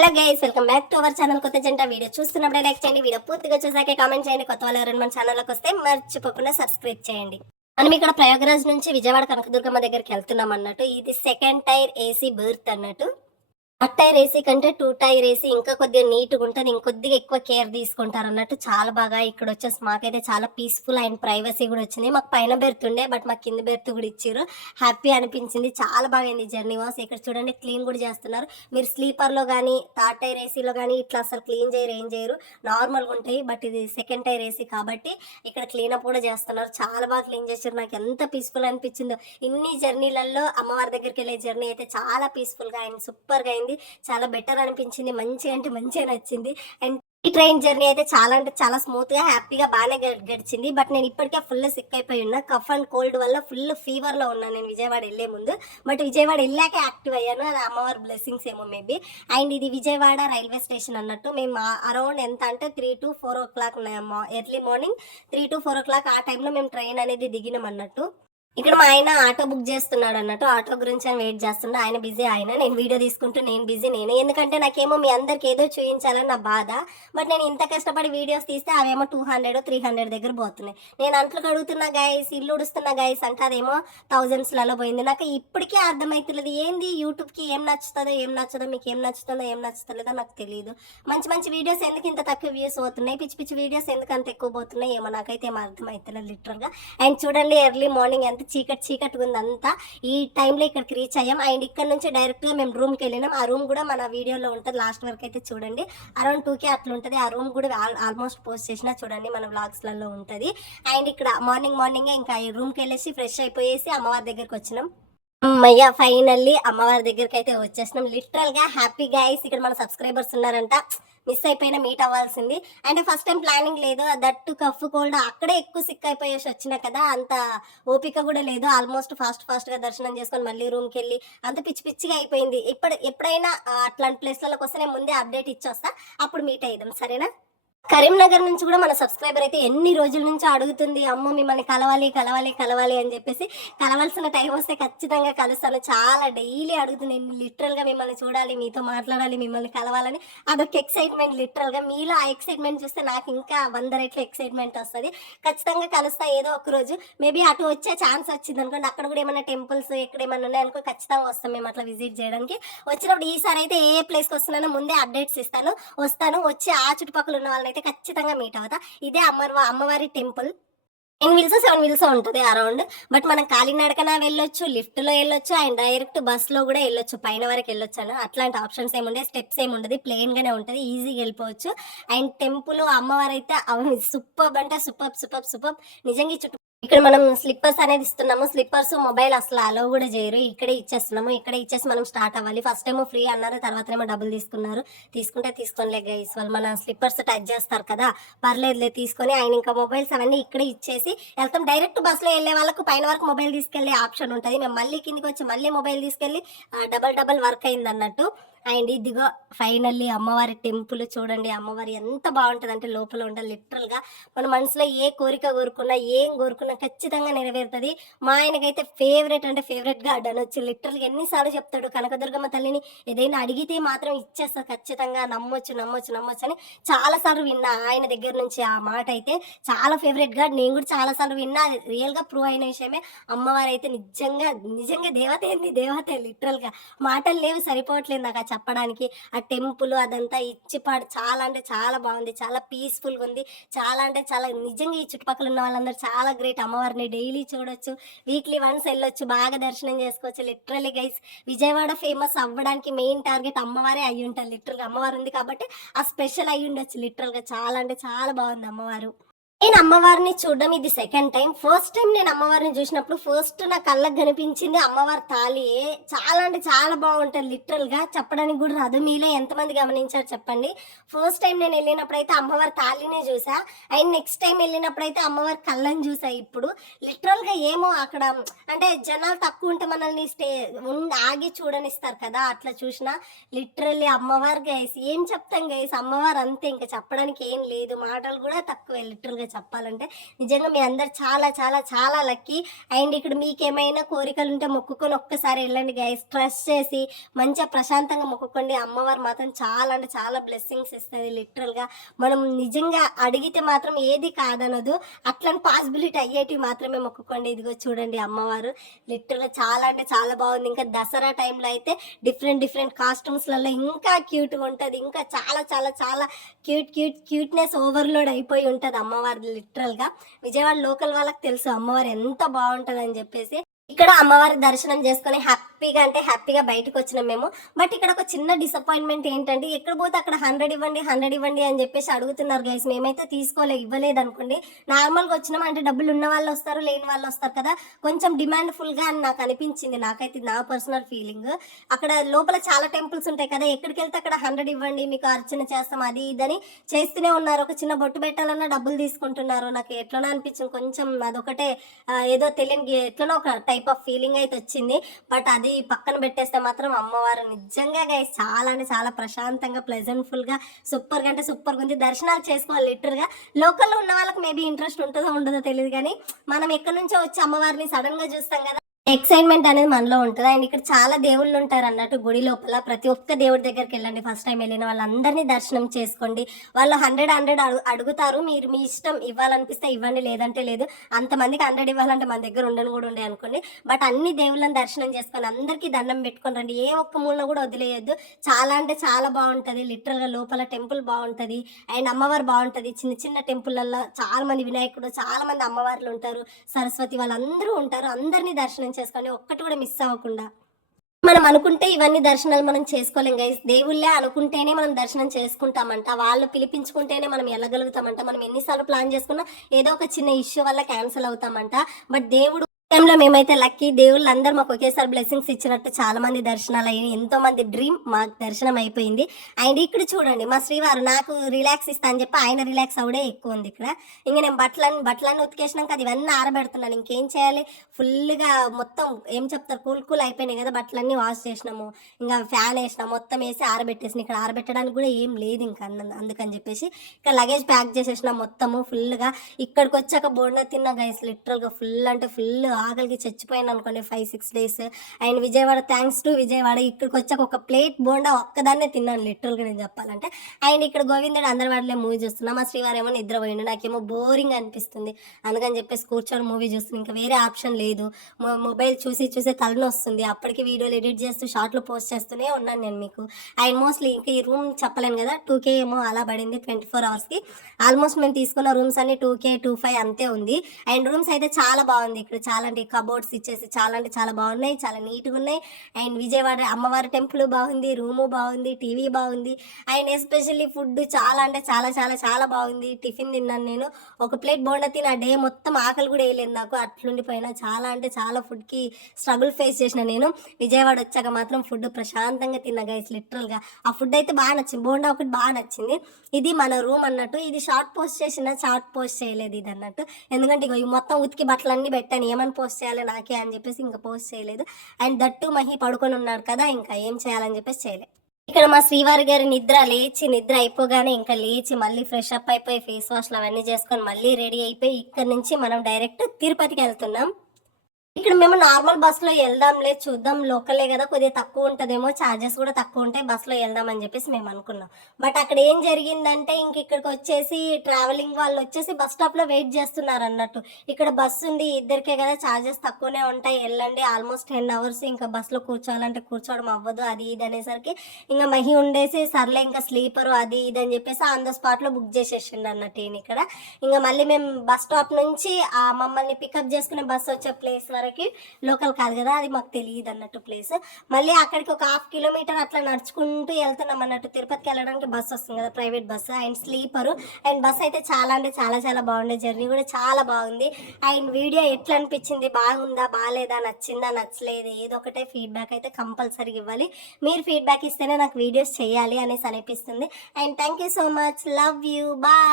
Hello guys welcome back to our channel కొత్త జంట video. చూస్తున్నప్పుడే లైక్ చేయండి వీడియో పూర్తిగా చూసాకే కామెంట్ చేయండి. కొత్త వాళ్ళు ఎవరైనా మన ఛానల్లోకి వస్తే మర్చిపోకుండా సబ్స్క్రైబ్ చేయండి. మనం ఇక్కడ ప్రయాగరాజ్ నుంచి విజయవాడ కనకదుర్గమ్మ దగ్గరికి వెళ్తున్నాం అన్నట్టు. ఇది సెకండ్ టైర్ ఏసీ బర్త్ అన్నట్టు. టైర్ ఏసీ కంటే టూ టైర్ రేసీ ఇంకా కొద్దిగా నీట్గా ఉంటుంది ఇంకొద్దిగా ఎక్కువ కేర్ తీసుకుంటారు అన్నట్టు చాలా బాగా ఇక్కడ వచ్చేసి మాకైతే చాలా పీస్ఫుల్ అండ్ ప్రైవసీ కూడా వచ్చింది. మాకు పైన బెర్త్ ఉండే బట్ మాకు కింద బెర్త్ కూడా ఇచ్చారు. హ్యాపీ అనిపించింది. చాలా బాగా అయింది జర్నీ వాస్ ఇక్కడ చూడండి క్లీన్ కూడా చేస్తున్నారు. మీరు స్లీపర్లో కానీ థర్డ్ టైర్ ఏసీలో కానీ ఇట్లా అసలు క్లీన్ చేయరు ఏం చేయరు. నార్మల్గా ఉంటాయి బట్ ఇది సెకండ్ టైర్ ఏసీ కాబట్టి ఇక్కడ క్లీన్ అప్ కూడా చేస్తున్నారు. చాలా బాగా క్లీన్ చేశారు. నాకు ఎంత పీస్ఫుల్ అనిపించిందో. ఇన్ని జర్నీలలో అమ్మవారి దగ్గరికి వెళ్ళే జర్నీ అయితే చాలా పీస్ఫుల్గా అయింది సూపర్గా అయింది. చాలా బెటర్ అనిపించింది. మంచి అంటే మంచిగా నచ్చింది. అండ్ ఈ ట్రైన్ జర్నీ అయితే చాలా అంటే చాలా స్మూత్గా హ్యాపీగా బాగానే గ- గడిచింది. బట్ నేను ఇప్పటికే ఫుల్ సిక్ అయిపోయి ఉన్నా. కఫ్ అండ్ కోల్డ్ వల్ల ఫుల్ ఫీవర్లో ఉన్నాను నేను విజయవాడ వెళ్ళే ముందు. బట్ విజయవాడ వెళ్ళాక యాక్టివ్ అయ్యాను. అది అమ్మవారి బ్లెస్సింగ్స్ ఏమో మేబీ అండ్ ఇది విజయవాడ రైల్వే స్టేషన్ అన్నట్టు. మేము అరౌండ్ ఎంత అంటే three to four o'clock early morning three to four o'clock ఆ టైంలో మేము ట్రైన్ అనేది దిగినాం అన్నట్టు. ఇక్కడ మా ఆయన ఆటో బుక్ చేస్తున్నాడు అన్నట్టు. ఆటో గురించి అని వెయిట్ చేస్తుండే. ఆయన బిజీ ఆయన. నేను వీడియో తీసుకుంటూ నేను బిజీ నేను. ఎందుకంటే నాకేమో మీ అందరికి ఏదో చూపించాలని నా బాధ. బట్ నేను ఇంత కష్టపడి వీడియోస్ తీస్తే అవేమో టూ హండ్రెడ్ త్రీ హండ్రెడ్ దగ్గర పోతున్నాయి. నేను అంట్లు కడుగుతున్నా గైస్ ఇల్లు ఉడుస్తున్నా గైస్ అంటే అదేమో థౌజండ్స్లలో పోయింది. నాకు ఇప్పటికే అర్థమవుతుంది ఏంది? యూట్యూబ్కి ఏం నచ్చుతుందో ఏం నచ్చదో మీకు ఏం నచ్చుతుందో ఏం నచ్చుతలేదో నాకు తెలియదు మంచి మంచి వీడియోస్ ఎందుకు ఇంత తక్కువ వ్యూస్ పోతున్నాయి? పిచ్చి పిచ్చి వీడియోస్ ఎందుకు అంత ఎక్కువ పోతున్నాయి? ఏమో నాకైతే ఏం అర్థమవుతుంది లిటరల్గా అండ్ చూడండి ఎర్లీ మార్నింగ్ ఎంత చీకటి చీకటిగా ఉంది అంతా ఈ టైంలో ఇక్కడికి రీచ్ అయ్యాం. అండ్ ఇక్కడ నుంచి డైరెక్ట్గా మేము రూమ్కి వెళ్ళినాం. ఆ రూమ్ కూడా మన వీడియోలో ఉంటుంది. లాస్ట్ వరకు అయితే చూడండి. అరౌండ్ టూకే అట్లా ఉంటుంది. ఆ రూమ్ కూడా ఆల్మోస్ట్ పోస్ట్ చేసినా చూడండి. మన వ్లాగ్స్లలో ఉంటుంది. అండ్ ఇక్కడ మార్నింగ్ మార్నింగే ఇంకా ఈ రూమ్కి వెళ్ళేసి ఫ్రెష్ అయిపోయేసి అమ్మవారి దగ్గరికి వచ్చినాం. అమ్మయ్య ఫైనల్లీ అమ్మవారి దగ్గరికి అయితే వచ్చేసినాం. లిటరల్గా హ్యాపీ గైస్ ఇక్కడ మన సబ్స్క్రైబర్స్ ఉన్నారంట. మిస్ అయిపోయినా మీట్ అవ్వాల్సింది. అంటే ఫస్ట్ టైం ప్లానింగ్ లేదు. దట్టు కఫ్ కోల్డ్ అక్కడే ఎక్కువ సిక్ అయిపోయేసి వచ్చిన కదా అంత ఓపిక కూడా లేదు. ఆల్మోస్ట్ ఫాస్ట్ ఫాస్ట్గా దర్శనం చేసుకొని మళ్ళీ రూమ్కి వెళ్ళి అంత పిచ్చి పిచ్చిగా అయిపోయింది. ఇప్పుడు ఎప్పుడైనా అట్లాంటి ప్లేస్లలోకి వస్తే నేను ముందే అప్డేట్ ఇచ్చొస్తా. అప్పుడు మీట్ అయిదాం. సరేనా? కరీంనగర్ నుంచి కూడా మన సబ్స్క్రైబర్ అయితే ఎన్ని రోజుల నుంచి అడుగుతుంది అమ్మ మిమ్మల్ని కలవాలి కలవాలి కలవాలి అని చెప్పేసి కలవాల్సిన టైం వస్తే ఖచ్చితంగా కలుస్తాను. చాలా డైలీ అడుగుతుంది లిటరల్గా మిమ్మల్ని చూడాలి మీతో మాట్లాడాలి మిమ్మల్ని కలవాలని. అదొక ఎక్సైట్మెంట్ లిటరల్గా మీలో ఆ ఎక్సైట్మెంట్ చూస్తే నాకు ఇంకా వంద రెట్ల ఎక్సైట్మెంట్ వస్తుంది. ఖచ్చితంగా కలుస్తా ఏదో ఒక రోజు. మేబీ అటు వచ్చే ఛాన్స్ వచ్చింది అనుకోండి అక్కడ కూడా ఏమైనా టెంపుల్స్ ఎక్కడ ఏమైనా ఉన్నాయనుకో ఖచ్చితంగా వస్తాం మేము అట్లా విజిట్ చేయడానికి. వచ్చినప్పుడు ఈసారి అయితే ఏ ప్లేస్కి వస్తున్నానో ముందే అప్డేట్స్ ఇస్తాను. వస్తాను వచ్చి ఆ చుట్టుపక్కల ఉన్న వాళ్ళని అయితే ఖచ్చితంగా మీట్ అవుతా. ఇదే అమ్మవారి అమ్మవారి temple ten wheels seven wheels ఉంటుంది అరౌండ్ బట్ మనం కాలినడకన వెళ్ళొచ్చు లిఫ్ట్లో వెళ్ళొచ్చు అండ్ డైరెక్ట్ బస్లో కూడా వెళ్ళొచ్చు పైన వరకు వెళ్ళొచ్చు అట్లాంటి ఆప్షన్స్ ఏమి ఉండే స్టెప్స్ ఏముండదు ప్లెయిన్గానే ఉంటుంది ఈజీగా వెళ్ళిపోవచ్చు. అండ్ టెంపుల్ అమ్మవారు అయితే సూపర్ అంటే సూపర్ సూపర్ సూపర్ నిజంగా ఈ చుట్టూ ఇక్కడ మనం స్లిప్పర్స్ అనేది ఇస్తున్నాము. స్లిప్పర్స్ మొబైల్ అసలు అలో కూడా చేయరు. ఇక్కడే ఇచ్చేస్తున్నాము. ఇక్కడే ఇచ్చేసి మనం స్టార్ట్ అవ్వాలి. ఫస్ట్ ఏమో ఫ్రీ అన్నారు. తర్వాత ఏమో డబ్బులు తీసుకున్నారు. తీసుకుంటే తీసుకోనిలే గైస్ వాళ్ళు మన స్లిప్పర్స్ టచ్ చేస్తారు కదా. పర్లేదులే తీసుకొని ఆయన ఇంకా మొబైల్స్ అవన్నీ ఇక్కడే ఇచ్చేసి వెళ్తాం. డైరెక్ట్ బస్సులో వెళ్ళే వాళ్ళకు పైన వరకు మొబైల్ తీసుకెళ్ళే ఆప్షన్ ఉంటుంది. మేము మళ్ళీ కిందికి వచ్చి మళ్ళీ మొబైల్ తీసుకెళ్ళి డబల్ డబల్ వర్క్ అయింది అన్నట్టు అండ్ ఇదిగో ఫైనల్లీ అమ్మవారి టెంపుల్ చూడండి. అమ్మవారి ఎంత బాగుంటుంది అంటే లోపల ఉండాలి లిటరల్గా మన మనసులో ఏ కోరిక కోరుకున్నా ఏం కోరుకున్నా ఖచ్చితంగా నెరవేరుతుంది. మా ఆయనకైతే ఫేవరెట్ అంటే ఫేవరెట్గా అనొచ్చు లిటరల్గా ఎన్నిసార్లు చెప్తాడు కనకదుర్గమ్మ తల్లిని ఏదైనా అడిగితే మాత్రం ఇచ్చేస్తా ఖచ్చితంగా నమ్మొచ్చు నమ్మొచ్చు నమ్మొచ్చు అని చాలా సార్లు విన్నా. ఆయన దగ్గర నుంచి ఆ మాట అయితే చాలా ఫేవరెట్గా నేను కూడా చాలా సార్లు విన్నా. రియల్గా రియల్గా ప్రూవ్ అయిన విషయమే. అమ్మవారు అయితే నిజంగా నిజంగా దేవత ఏంది? దేవత లిటరల్గా మాటలు లేవు సరిపోవట్లేదు నాకు. చెప్పడానికి ఆ టెంపుల్ అదంతా ఇచ్చిపాడు చాలా అంటే చాలా బాగుంది. చాలా పీస్ఫుల్గా ఉంది. చాలా అంటే చాలా నిజంగా ఈ చుట్టుపక్కల ఉన్న వాళ్ళందరూ చాలా గ్రేట్ అమ్మవారిని డైలీ చూడొచ్చు. వీక్లీ వన్స్ వెళ్ళొచ్చు బాగా దర్శనం చేసుకోవచ్చు. లిటరలీ గైస్ విజయవాడ ఫేమస్ అవ్వడానికి మెయిన్ టార్గెట్ అమ్మవారే అయ్యి ఉంటారు లిటరల్గా అమ్మవారు ఉంది కాబట్టి ఆ స్పెషల్ అయ్యి ఉండొచ్చు లిటరల్గా చాలా అంటే చాలా బాగుంది అమ్మవారు. నేను అమ్మవారిని చూడడం ఇది సెకండ్ టైం ఫస్ట్ టైం నేను అమ్మవారిని చూసినప్పుడు ఫస్ట్ నా కళ్ళకు కనిపించింది అమ్మవారి తాళి. చాలా అంటే చాలా బాగుంటుంది లిటరల్గా. చెప్పడానికి కూడా రాదు. మీలో ఎంతమంది గమనించారు చెప్పండి. ఫస్ట్ టైం నేను వెళ్ళినప్పుడు అయితే అమ్మవారి తాళినే చూసా. అండ్ నెక్స్ట్ టైం వెళ్ళినప్పుడు అయితే అమ్మవారి కళ్ళని చూసా ఇప్పుడు. లిటరల్గా ఏమో అక్కడ అంటే జనాలు తక్కువ ఉంటే మనల్ని స్టే ఆగి చూడనిస్తారు కదా అట్లా చూసినా. లిటరల్లీ అమ్మవారు గైస్ ఏం చెప్తాం గైస్ అమ్మవారు అంతే ఇంకా చెప్పడానికి ఏం లేదు. మాటలు కూడా తక్కువ లిటరల్గా చెప్పాలంటే నిజంగా మీ అందరు చాలా చాలా చాలా లక్కీ. అండ్ ఇక్కడ మీకు ఏమైనా కోరికలు ఉంటే మొక్కుకొని ఒక్కసారి వెళ్ళండి గైస్. ట్రస్ట్ చేసి మంచిగా ప్రశాంతంగా మొక్కుకోండి. అమ్మవారు మాత్రం చాలా అంటే చాలా బ్లెస్సింగ్స్ ఇస్తుంది లిటరల్గా మనం నిజంగా అడిగితే మాత్రం ఏది కాదనదు. అట్లని పాసిబిలిటీ అయ్యేటివి మాత్రమే మొక్కుకోండి. ఇదిగో చూడండి అమ్మవారు. లిటరల్గా చాలా అంటే చాలా బాగుంది. ఇంకా దసరా టైంలో అయితే డిఫరెంట్ డిఫరెంట్ కాస్ట్యూమ్స్లలో ఇంకా క్యూట్గా ఉంటుంది. ఇంకా చాలా చాలా చాలా క్యూట్ క్యూట్ క్యూట్నెస్ ఓవర్లోడ్ అయిపోయి ఉంటుంది అమ్మవారి లిటరల్గా. విజయవాడ లోకల్ వాళ్ళకి తెలుసు అమ్మవారు ఎంత బాగుంటుందని చెప్పేసి. ఇక్కడ అమ్మవారి దర్శనం చేసుకొని హ్యాపీగా అంటే హ్యాపీగా బయటకు వచ్చినాం మేము. బట్ ఇక్కడ ఒక చిన్న డిసప్పాయింట్మెంట్ ఏంటంటే ఎక్కడ పోతే అక్కడ హండ్రెడ్ ఇవ్వండి హండ్రెడ్ ఇవ్వండి అని చెప్పేసి అడుగుతున్నారు గైస్ మేమైతే తీసుకోలే ఇవ్వలేదు అనుకోండి. నార్మల్గా వచ్చినాం అంటే డబ్బులు ఉన్న వాళ్ళు వస్తారు లేని వాళ్ళు వస్తారు కదా. కొంచెం డిమాండ్ ఫుల్గా అని నాకు అనిపించింది నాకైతే నా పర్సనల్ ఫీలింగ్ అక్కడ లోపల చాలా టెంపుల్స్ ఉంటాయి కదా ఎక్కడికి వెళ్తే అక్కడ హండ్రెడ్ ఇవ్వండి మీకు అర్చన చేస్తాం అది ఇదని చేస్తూనే ఉన్నారు. ఒక చిన్న బొట్టు పెట్టాలన్నా డబ్బులు తీసుకుంటున్నారు. నాకు ఎట్లనో అనిపించింది కొంచెం అదొకటే ఏదో తెలియని ఎట్లనో ఒక టైప్ ఆఫ్ ఫీలింగ్ అయితే వచ్చింది. బట్ అది పక్కన పెట్టేస్తే మాత్రం అమ్మవారు నిజంగా గైస్ చాలా అంటే చాలా ప్రశాంతంగా ప్లెజెంట్ఫుల్గా సూపర్గా అంటే సూపర్గా ఉంది దర్శనాలు చేసుకోవాలి లిటర్గా. లోకల్లో ఉన్న వాళ్ళకి మేబీ ఇంట్రెస్ట్ ఉంటుందో ఉండదో తెలియదు కానీ మనం ఎక్కడి నుంచో వచ్చి అమ్మవారిని సడన్గా చూస్తాం కదా. ఎక్సైట్మెంట్ అనేది మనలో ఉంటుంది. అండ్ ఇక్కడ చాలా దేవుళ్ళు ఉంటారు అన్నట్టు గుడి లోపల. ప్రతి ఒక్క దేవుడి దగ్గరికి వెళ్ళండి. ఫస్ట్ టైం వెళ్ళిన వాళ్ళందరినీ దర్శనం చేసుకోండి. వాళ్ళు హండ్రెడ్ హండ్రెడ్ అడుగుతారు. మీరు మీ ఇష్టం ఇవ్వాలనిపిస్తే ఇవ్వండి. లేదంటే లేదు. అంతమందికి హండ్రెడ్ ఇవ్వాలంటే మన దగ్గర ఉండను కూడా ఉండే అనుకోండి. బట్ అన్ని దేవుళ్ళని దర్శనం చేసుకొని అందరికీ దండం పెట్టుకొని రండి. ఏ ఒక్క మూలన కూడా వదిలేయద్దు. చాలా అంటే చాలా బాగుంటుంది. లిటరల్గా లోపల టెంపుల్ బాగుంటుంది. అండ్ అమ్మవారు బాగుంటుంది. చిన్న చిన్న టెంపుల్లలో చాలా మంది వినాయకుడు చాలా మంది అమ్మవార్లు ఉంటారు. సరస్వతి వాళ్ళందరూ ఉంటారు. అందరినీ దర్శనం చేసుకోండి ఒక్కటి కూడా మిస్ అవ్వకుండా. మనం అనుకుంటే ఇవన్నీ దర్శనాలు మనం చేసుకోలేం గైస్ దేవుళ్ళే అనుకుంటేనే మనం దర్శనం చేసుకుంటామంట. వాళ్ళు పిలిపించుకుంటేనే మనం వెళ్ళగలుగుతామంట. మనం ఎన్నిసార్లు ప్లాన్ చేసుకున్నా ఏదో ఒక చిన్న ఇష్యూ వల్ల క్యాన్సిల్ అవుతామంట. బట్ దేవుడు టైంలో మేమైతే లక్కీ దేవుళ్ళు అందరూ మాకు ఒకేసారి బ్లెస్సింగ్స్ ఇచ్చినట్టు చాలా మంది దర్శనాలు అయ్యాయి. ఎంతో మంది డ్రీమ్ మాకు దర్శనం అయిపోయింది. అండ్ ఇక్కడ చూడండి మా శ్రీవారు నాకు రిలాక్స్ ఇస్తా అని చెప్పి ఆయన రిలాక్స్ అవడే ఎక్కువ ఉంది ఇక్కడ. ఇంకా నేను బట్టలన్నీ బట్టలన్నీ ఉతికేసినాక అది ఇవన్నీ ఆరబెడుతున్నాను. ఇంకేం చేయాలి? ఫుల్గా మొత్తం ఏం చెప్తారు? కూల్ కూల్ అయిపోయినాయి కదా బట్టలన్నీ వాష్ చేసినాము. ఇంకా ఫ్యాన్ వేసినా మొత్తం వేసి ఆరబెట్టేసిన. ఇక్కడ ఆరబెట్టడానికి కూడా ఏం లేదు ఇంకా అందుకని చెప్పేసి ఇక్కడ లగేజ్ ప్యాక్ చేసేసిన మొత్తము ఫుల్గా ఇక్కడికి వచ్చాక బోండా తిన్న గైస్ లిటరల్గా ఫుల్ అంటే ఫుల్ ఆకలికి చచ్చిపోయాను అనుకోండి five six days and Vijayawada thanks to Vijayawada ఇక్కడికి వచ్చాక ఒక ప్లేట్ బోండా ఒక్కదాన్నే తిన్నాను లిటరల్గా నేను చెప్పాలంటే. అండ్ ఇక్కడ గోవిందుడు అందరివాడలే మూవీ చూస్తున్నా మా శ్రీవారు ఏమో నిద్రపోయిండు. నాకేమో బోరింగ్ అనిపిస్తుంది. అందుకని చెప్పేసి కూర్చొని మూవీ చూస్తుంది ఇంకా వేరే ఆప్షన్ లేదు. మొబైల్ చూసి చూసే తలనొస్తుంది. వస్తుంది అప్పటికి వీడియోలు ఎడిట్ చేస్తూ షార్ట్లు పోస్ట్ చేస్తూనే ఉన్నాను నేను మీకు. అండ్ మోస్ట్లీ ఇంకా ఈ రూమ్ చెప్పలేను కదా టూ కే ఏమో అలా పడింది ట్వంటీ ఫోర్ అవర్స్కి ఆల్మోస్ట్ మేము తీసుకున్న రూమ్స్ అన్ని టూ కే టూ ఫైవ్ అంతే ఉంది. అండ్ రూమ్స్ అయితే చాలా బాగుంది. ఇక్కడ చాలా అంటే కబోర్డ్స్ ఇచ్చేసి చాలా అంటే చాలా బాగున్నాయి చాలా నీట్గా ఉన్నాయి. అండ్ విజయవాడ అమ్మవారి టెంపుల్ బాగుంది రూము బాగుంది టీవీ బాగుంది. అండ్ ఎస్పెషల్లీ ఫుడ్ చాలా అంటే చాలా చాలా చాలా బాగుంది. టిఫిన్ తిన్నాను నేను. ఒక ప్లేట్ బోండా తిని ఆ డే మొత్తం ఆకలి కూడా వేయలేదు నాకు. అట్లుండిపోయినా చాలా అంటే చాలా ఫుడ్కి స్ట్రగుల్ ఫేస్ చేసిన నేను. విజయవాడ వచ్చాక మాత్రం ఫుడ్ ప్రశాంతంగా తిన్నా గైస్ లిటరల్గా ఆ ఫుడ్ అయితే బాగా నచ్చింది. బోండా ఒకటి బాగా నచ్చింది. ఇది మన రూమ్ అన్నట్టు ఇది షార్ట్ పోస్ట్ చేసిన షార్ట్ పోస్ట్ చేయలేదు ఇది అన్నట్టు. ఎందుకంటే ఇగో మొత్తం ఉతికి బట్టలన్నీ పెట్టాను. ఏమని పోస్ట్ చేయాలి నాకే అని చెప్పేసి ఇంకా పోస్ట్ చేయలేదు. అండ్ దట్టు మహి పడుకొని ఉన్నాడు కదా ఇంకా ఏం చేయాలని చెప్పేసి చేయలేదు ఇక్కడ మా శ్రీవారి గారి నిద్ర లేచి నిద్ర అయిపోగానే ఇంకా లేచి మళ్ళీ ఫ్రెష్ అప్ అయిపోయి ఫేస్ వాష్లు అవన్నీ చేసుకొని మళ్ళీ రెడీ అయిపోయి ఇక్కడ నుంచి మనం డైరెక్ట్ తిరుపతికి వెళ్తున్నాం. ఇక్కడ మేము నార్మల్ బస్సులో వెళ్దాంలే చూద్దాం లోకలే కదా కొద్దిగా తక్కువ ఉంటుందేమో ఛార్జెస్ కూడా తక్కువ ఉంటాయి బస్సులో వెళ్దాం అని చెప్పేసి మేము అనుకున్నాం. బట్ అక్కడ ఏం జరిగిందంటే ఇంక ఇక్కడికి వచ్చేసి ట్రావెలింగ్ వాళ్ళు వచ్చేసి బస్ స్టాప్లో వెయిట్ చేస్తున్నారు అన్నట్టు. ఇక్కడ బస్సు ఉంది ఇద్దరికే కదా ఛార్జెస్ తక్కువనే ఉంటాయి వెళ్ళండి ఆల్మోస్ట్ టెన్ అవర్స్ ఇంకా బస్సులో కూర్చోవాలంటే కూర్చోవడం అవ్వదు అది ఇది అనేసరికి ఇంకా మహి ఉండేసి సర్లే ఇంకా స్లీపర్ అది ఇది అని చెప్పేసి ఆన్ ద స్పాట్లో బుక్ చేసేసిండు అన్నట్టు ఈయన ఇక్కడ. ఇంకా మళ్ళీ మేము బస్ స్టాప్ నుంచి ఆ మమ్మల్ని పికప్ చేసుకునే బస్ వచ్చే ప్లేస్ వరకు లోకల్ కాదు కదా అది మాకు తెలియదు అన్నట్టు ప్లేస్ మళ్ళీ అక్కడికి ఒక హాఫ్ కిలోమీటర్ అట్లా నడుచుకుంటూ వెళ్తున్నాం అన్నట్టు తిరుపతికి వెళ్ళడానికి బస్ వస్తుంది కదా private bus and sleeper and bus అయితే చాలా అంటే చాలా చాలా బాగుండే జర్నీ కూడా చాలా బాగుంది. అండ్ వీడియో ఎట్లా అనిపించింది? బాగుందా? బాగాలేదా నచ్చిందా? నచ్చలేదు? ఏదో ఒకటే ఫీడ్బ్యాక్ అయితే కంపల్సరీగా ఇవ్వాలి. మీరు ఫీడ్బ్యాక్ ఇస్తేనే నాకు వీడియోస్ చేయాలి అనేసి అనిపిస్తుంది. And thank you so much love you bye